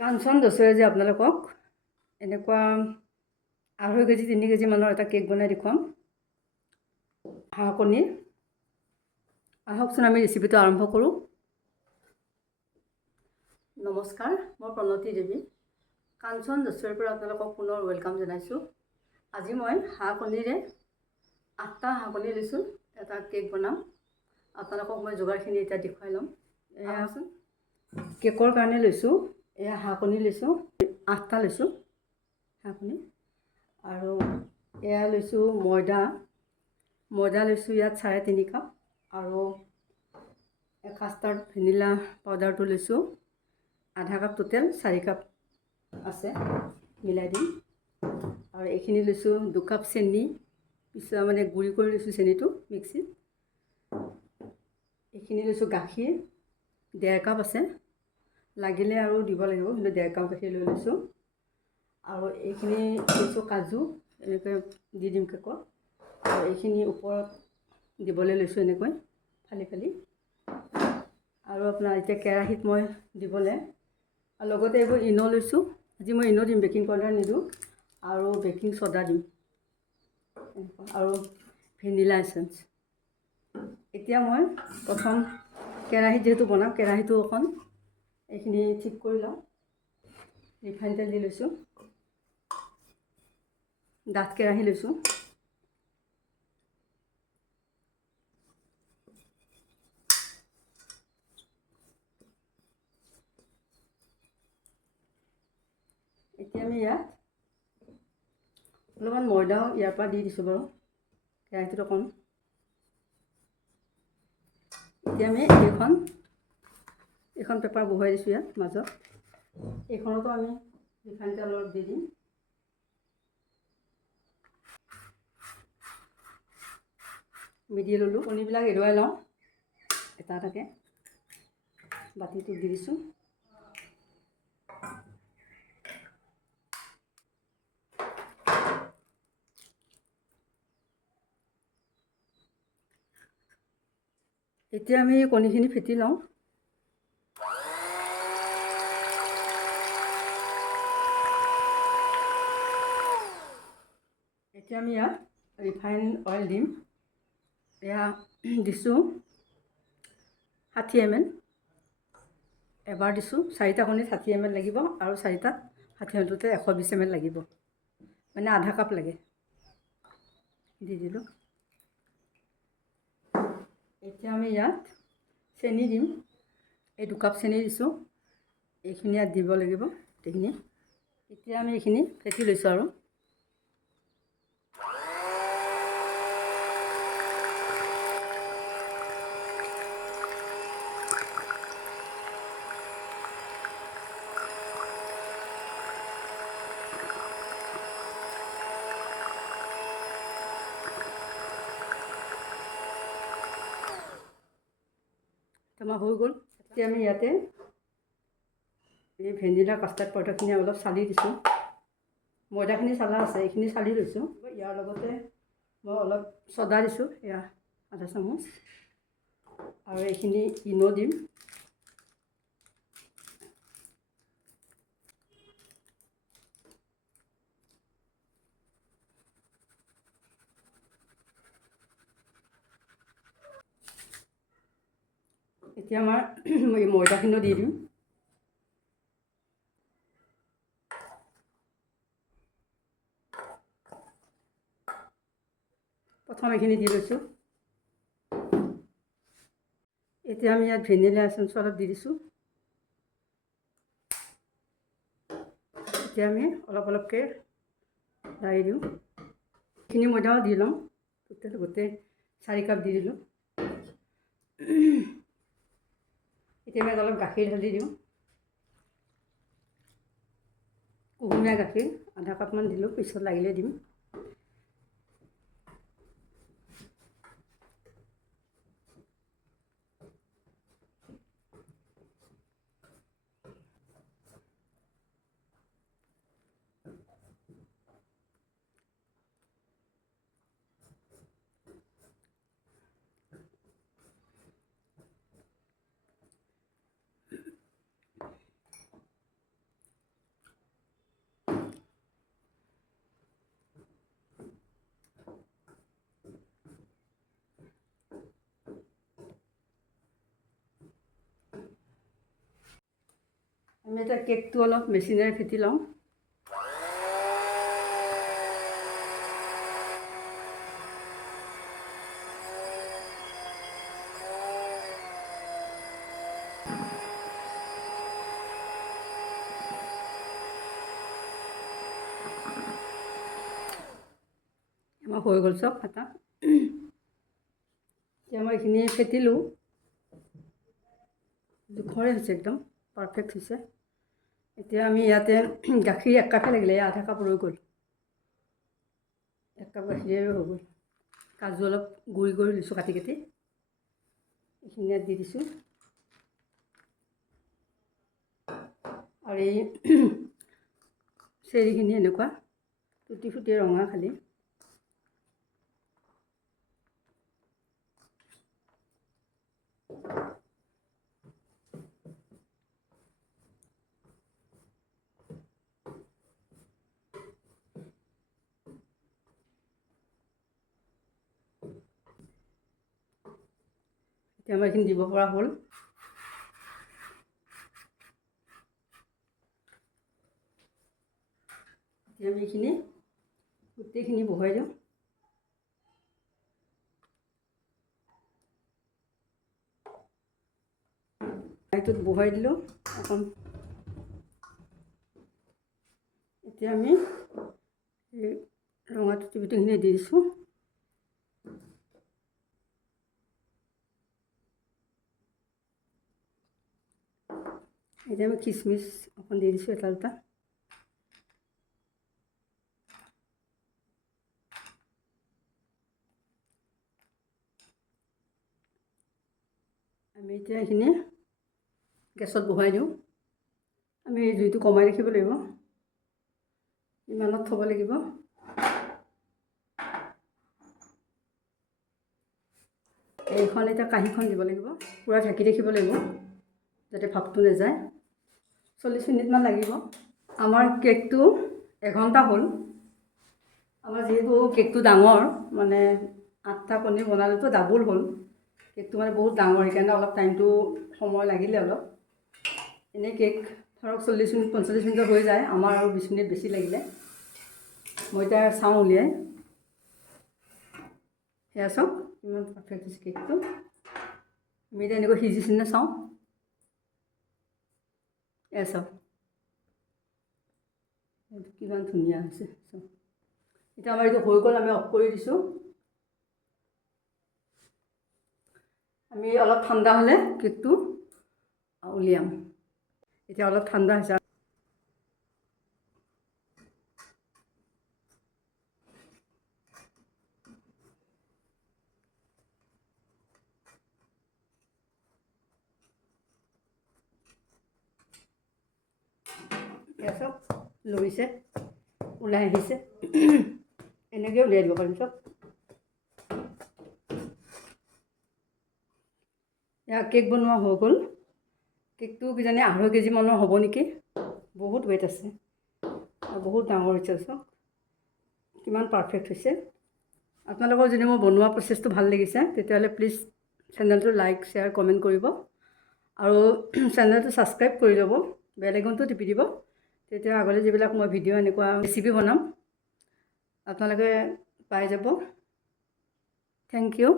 কাঞ্চন দছৰে যে আপোনালোকক এনেকুৱা 2.5 কেজি 3 কেজি মানৰ এটা কেক বনাই দেখুৱাম হাঁহ কণীৰ। আহকচোন আমি ৰেচিপিটো আৰম্ভ কৰোঁ। নমস্কাৰ, মই প্ৰণতি দেৱী। কাঞ্চন দছৰেৰ পৰা আপোনালোকক পুনৰ ৱেলকাম জনাইছোঁ। আজি মই হাঁহ কণীৰে 8টা হাঁহ কণী লৈছোঁ, এটা কেক বনাম। আপোনালোকক মই যোগাৰখিনি এতিয়া দেখুৱাই ল'ম। এয়াচোন কেকৰ কাৰণে লৈছোঁ। এয়া হাঁহ কণী লৈছোঁ, 8টা লৈছোঁ হাঁহ কণী। আৰু এয়া লৈছোঁ ময়দা লৈছোঁ ইয়াত 3.5 কাপ। আৰু কাষ্টাৰ্ড ভেনিলা পাউডাৰটো লৈছোঁ আধা কাপ, টোটেল 4 কাপ আছে, মিলাই দিম। আৰু এইখিনি লৈছোঁ 2 কাপ চেনি, মানে গুড়ি কৰি লৈছোঁ চেনিটো মিক্সিত। এইখিনি লৈছোঁ গাখীৰ 1.5 কাপ আছে, লাগিলে আৰু দিব লাগিব, কিন্তু 1.5 কাপ গাখীৰ লৈ লৈছোঁ। আৰু এইখিনি লৈছোঁ কাজু, এনেকৈ দি দিম কেকত। আৰু এইখিনি ওপৰত দিবলৈ লৈছোঁ এনেকৈ ফালি ফালি। আৰু আপোনাৰ এতিয়া কেৰাহীত মই দিবলৈ, আৰু লগতে এইবোৰ ইনো লৈছোঁ। আজি মই ইনো দিম, বেকিং পাউডাৰ নিদিওঁ। আৰু বেকিং ছ'ডা দিম আৰু ভেনিলা এচেঞ্চ। এতিয়া মই প্ৰথম কেৰাহীত যিহেতু বনাম, কেৰাহীটো অকণ এইখিনি ঠিক কৰি লওঁ। ৰিফাইন তেল দি লৈছোঁ, ডাঠ কেৰাহী লৈছোঁ। এতিয়া আমি ইয়াত অলপমান ময়দাও ইয়াৰ পৰা দি দিছোঁ বাৰু, কেৰাহীটোত অকণ। এতিয়া আমি এইখন পেপাৰ বহুৱাই দিছোঁ ইয়াত মাজত। এইখনতো আমি ৰিফাইন তেল অলপ দি দিম। দি ল'লোঁ। কণীবিলাক এৰুৱাই লওঁ এটা এটাকৈ, বাতিটোত দি দিছোঁ। এতিয়া আমি কণীখিনি ফেটি লওঁ। এতিয়া আমি ইয়াত ৰিফাইন অইল দিম। এয়া দিছোঁ 60 ml। এবাৰ দিছোঁ, 4টা কণীত 60 ml লাগিব, আৰু 4টাত 60 mlতে 120 ml লাগিব, মানে আধা কাপ লাগে। দি দিলোঁ। এতিয়া আমি ইয়াত চেনি দিম। এই 2 কাপ চেনি দিছোঁ, এইখিনি ইয়াত দিব লাগিব গোটেইখিনি। এতিয়া আমি এইখিনি ফেটি লৈছোঁ আৰু। আমাৰ হৈ গ'ল। এতিয়া আমি ইয়াতে এই ভেনিলা কাষ্টাৰ্ড পাউডাৰখিনি অলপ চালি দিছোঁ। ময়দাখিনি চালা আছে, এইখিনি চালি লৈছোঁ। ইয়াৰ লগতে মই অলপ ছ'ডা দিছোঁ, এয়া আধা চামুচ। আৰু এইখিনি ইনো দিম। এতিয়া আমাৰ ময়দাখিনিও দি দিম। প্ৰথম এইখিনি দি লৈছোঁ। এতিয়া আমি ইয়াত ভেনিলা এচেঞ্চ অলপ দি দিছোঁ। এতিয়া আমি অলপ অলপকৈ লাৰি দিওঁ। এইখিনি ময়দাও দি লওঁ, টোটেল গোটেই 4 কাপ দি দিলোঁ। এতিয়া আমি অলপ গাখীৰ ঢালি দিওঁ, কুহুমীয়া গাখীৰ আধা কাপমান দিলোঁ, পিছত লাগিলে দিম। আমি এটা কেকটো অলপ মেচিনেৰে ফেটি লওঁ। আমাৰ হৈ গ'ল চব ফটা। এতিয়া মই এইখিনি ফেটিলোঁ, জোখৰে হৈছে, একদম পাৰফেক্ট হৈছে। এতিয়া আমি ইয়াতে গাখীৰ 1 কাপে লাগিলে, আধা কাপ ৰৈ গ'ল, 1 কাপ গাখীৰে হৈ গ'ল। কাজু অলপ গুড়ি কৰি লৈছোঁ কাটি কাটি, এইখিনি ইয়াত দি দিছোঁ। আৰু এই চেৰিখিনি এনেকুৱা টুটি ফুটি ৰঙা খালি। এতিয়া আমাৰ এইখিনি দিব পৰা হ'ল। এতিয়া আমি এইখিনি গোটেইখিনি বহাই দিওঁ। এইটোত বহাই দিলোঁ অকণ। এতিয়া আমি এই ৰঙা টুটি ফুটিখিনি দি দিছোঁ। এতিয়া আমি খিচমিচ অকণ দি দিছোঁ, এটা দুটা। আমি এতিয়া এইখিনি গেছত বহাই দিওঁ। আমি জুইটো কমাই ৰাখিব লাগিব, ইমানত থ'ব লাগিব। এইখন এতিয়া কাঁহীখন দিব লাগিব, পূৰা ঢাকি ৰাখিব লাগিব যাতে ভাপটো নাযায়। 40 মিনিটমান লাগিব। আমাৰ কেকটো 1 ঘণ্টা হ'ল। আমাৰ যিহেতু কেকটো ডাঙৰ, মানে 8টা কণী বনালেতো ডাবল হ'ল। কেকটো মানে বহুত ডাঙৰ, সেইকাৰণে অলপ টাইমটো সময় লাগিলে অলপ। এনেই কেক ধৰক 40 মিনিট 45 মিনিটত হৈ যায়, আমাৰ আৰু 20 মিনিট বেছি লাগিলে। মই এতিয়া চাওঁ উলিয়াই, সেয়া চাওক কিমান পাৰফেক্ট হৈছে কেকটো। আমি এতিয়া এনেকৈ সিজিছে নে চাওঁ, এয়া চাওক কিমান ধুনীয়া হৈছে। এতিয়া আমাৰ এইটো হৈ গ'ল, আমি অফ কৰি দিছোঁ। আমি অলপ ঠাণ্ডা হ'লে কেকটো উলিয়াম। এতিয়া অলপ ঠাণ্ডা হৈছে। চব লৰিছে, ওলাই আহিছে। এনেকৈ উলিয়াই দিব পাৰিম চব। এয়া কেক বনোৱা হৈ গ'ল। কেকটো কিজানি 2.5 কেজি মানৰ হ'ব নেকি, বহুত ৱেইট আছে আৰু বহুত ডাঙৰ হৈছে। চব কিমান পাৰফেক্ট হৈছে। আপোনালোকৰ যদি মোৰ বনোৱা প্ৰচেছটো ভাল লাগিছে, তেতিয়াহ'লে প্লিজ চেনেলটো লাইক, শ্বেয়াৰ, কমেণ্ট কৰিব আৰু চেনেলটো ছাবস্ক্ৰাইব কৰি ল'ব, বেল আইকনটো টিপি দিব। তেতিয়া আগলৈ যিবিলাক মই ভিডিঅ' এনেকুৱা ৰেচিপি বনাম আপোনালোকে পাই যাব। Thank U.